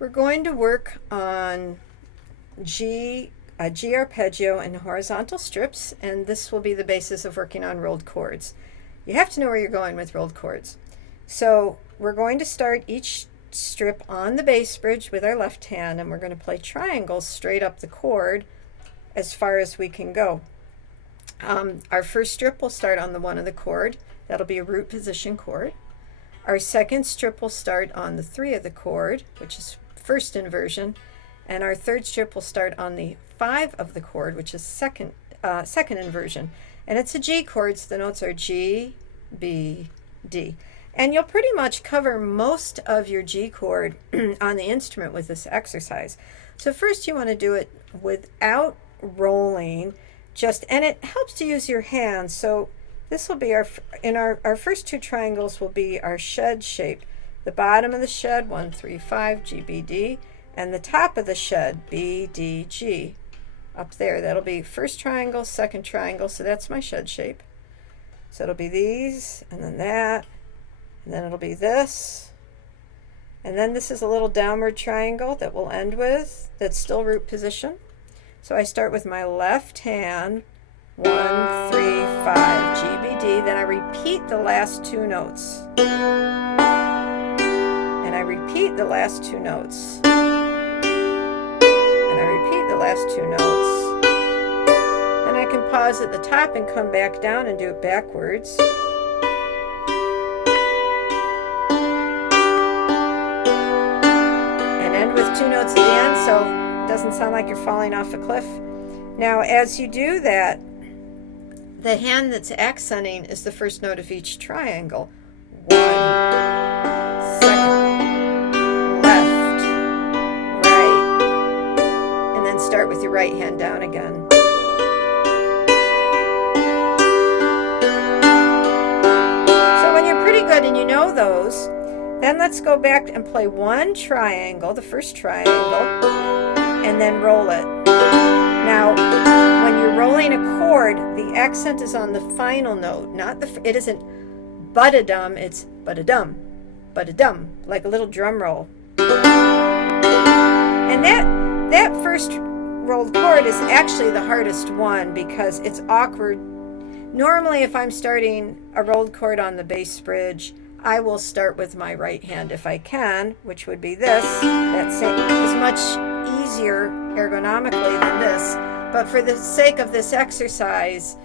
We're going to work on G arpeggio and horizontal strips, and this will be the basis of working on rolled chords. You have to know where you're going with rolled chords. So we're going to start each strip on the bass bridge with our left hand, and we're going to play triangles straight up the chord as far as we can go. Our first strip will start on the 1 of the chord. That'll be a root position chord. Our second strip will start on the 3 of the chord, which is first inversion, and our third strip will start on the 5 of the chord, which is second inversion. And it's a G chord, so the notes are G, B, D. And you'll pretty much cover most of your G chord on the instrument with this exercise. So first you want to do it without rolling, and it helps to use your hands. So this will be our first two triangles will be our shed shape. The bottom of the shed, 1, 3, 5, G, B, D, and the top of the shed, B, D, G. Up there, that'll be first triangle, second triangle, so that's my shed shape. So it'll be these, and then that, and then it'll be this, and then this is a little downward triangle that we'll end with, that's still root position. So I start with my left hand, 1, 3, 5, G, B, D, then I repeat the last two notes. And I repeat the last two notes. And I repeat the last two notes. Then I can pause at the top and come back down and do it backwards. And end with two notes at the end, so it doesn't sound like you're falling off a cliff. Now, as you do that, the hand that's accenting is the first note of each triangle. 1, 2nd, left, right, and then start with your right hand down again. So when you're pretty good and you know those, then let's go back and play one triangle, the first triangle, and then roll it. Now, when you're rolling a chord, the accent is on the final note, it isn't but-a-dum, it's but-a-dum, but-a-dum, like a little drum roll. And that first rolled chord is actually the hardest one because it's awkward. Normally, if I'm starting a rolled chord on the bass bridge, I will start with my right hand if I can, which would be this. That's much easier ergonomically than this. But for the sake of this exercise,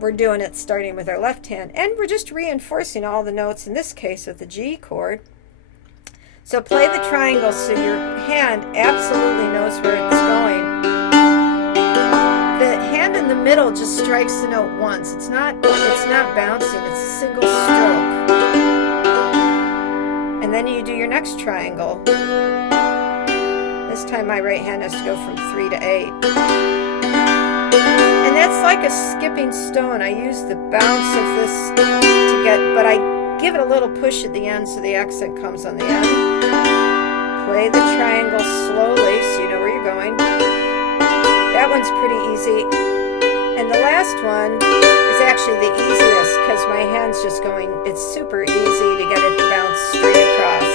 we're doing it starting with our left hand. And we're just reinforcing all the notes, in this case with the G chord. So play the triangle so your hand absolutely knows where it's going. The hand in the middle just strikes the note once. It's not bouncing, it's a single stroke. And then you do your next triangle. This time my right hand has to go from 3 to 8. And that's like a skipping stone. I use the bounce of this but I give it a little push at the end so the accent comes on the end. Play the triangle slowly so you know where you're going. That one's pretty easy. And the last one is actually the easiest because my hand's just going, it's super easy to get it to bounce straight across.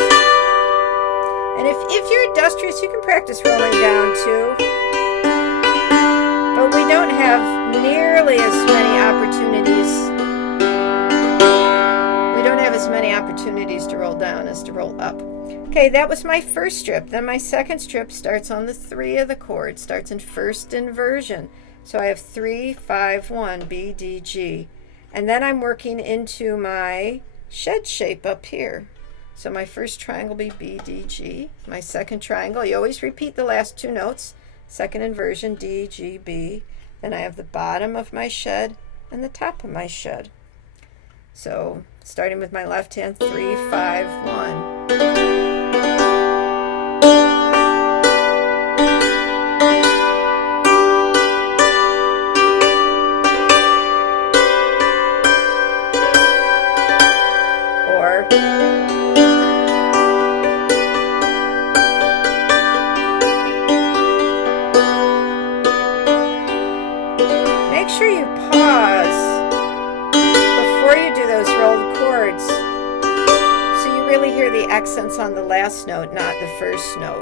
And if you're industrious, you can practice rolling down too. But we don't have nearly as many opportunities. We don't have as many opportunities to roll down as to roll up. Okay, that was my first strip. Then my second strip starts on the 3 of the chord, starts in first inversion. So I have 3, 5, 1, B, D, G. And then I'm working into my shed shape up here. So my first triangle will be B, D, G. My second triangle, you always repeat the last two notes. Second inversion, D, G, B. Then I have the bottom of my shed and the top of my shed. So starting with my left hand, 3, 5, 1. Make sure you pause before you do those rolled chords so you really hear accents on the last note, not the first note.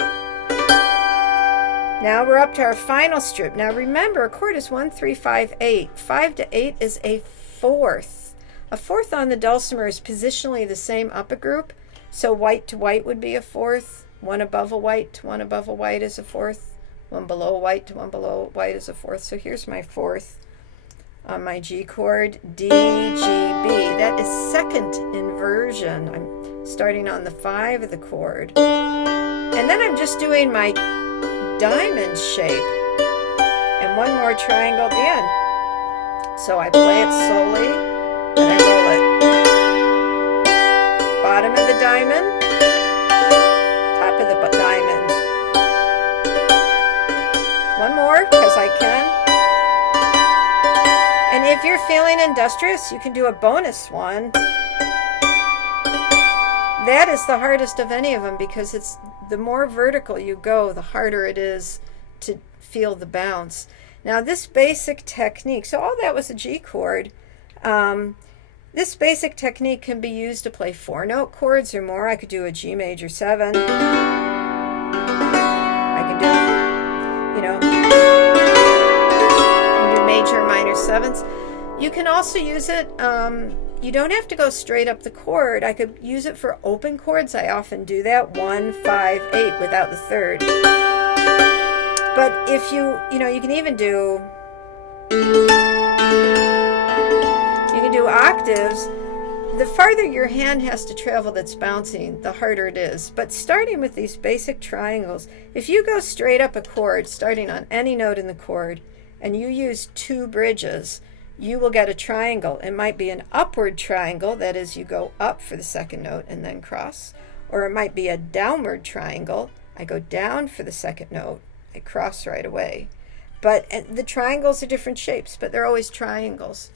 Now we're up to our final strip. Now remember, a chord is 1, 3, 5, 8. 5 to 8 is a fourth. A fourth on the dulcimer is positionally the same upper group, so white to white would be a fourth. One above a white to one above a white is a fourth. One below a white to one below a white is a fourth. So here's my fourth on my G chord, D, G, B. That is second inversion. I'm starting on the 5 of the chord. And then I'm just doing my diamond shape and one more triangle at the end. So I play it slowly and I roll it. Bottom of the diamond, top of the diamond. One more, because I can. And if you're feeling industrious, you can do a bonus one. That is the hardest of any of them, because it's the more vertical you go, the harder it is to feel the bounce. Now this basic technique, so all that was a G chord. This basic technique can be used to play 4-note chords or more. I could do a G major 7. I could do, major, minor 7s. You can also use it, you don't have to go straight up the chord. I could use it for open chords. I often do that, 1, 5, 8 without the third. But if you can even do, octaves. The farther your hand has to travel that's bouncing, the harder it is. But starting with these basic triangles, if you go straight up a chord, starting on any note in the chord, and you use 2 bridges, you will get a triangle. It might be an upward triangle, that is, you go up for the second note and then cross. Or it might be a downward triangle. I go down for the second note, I cross right away. But the triangles are different shapes, but they're always triangles.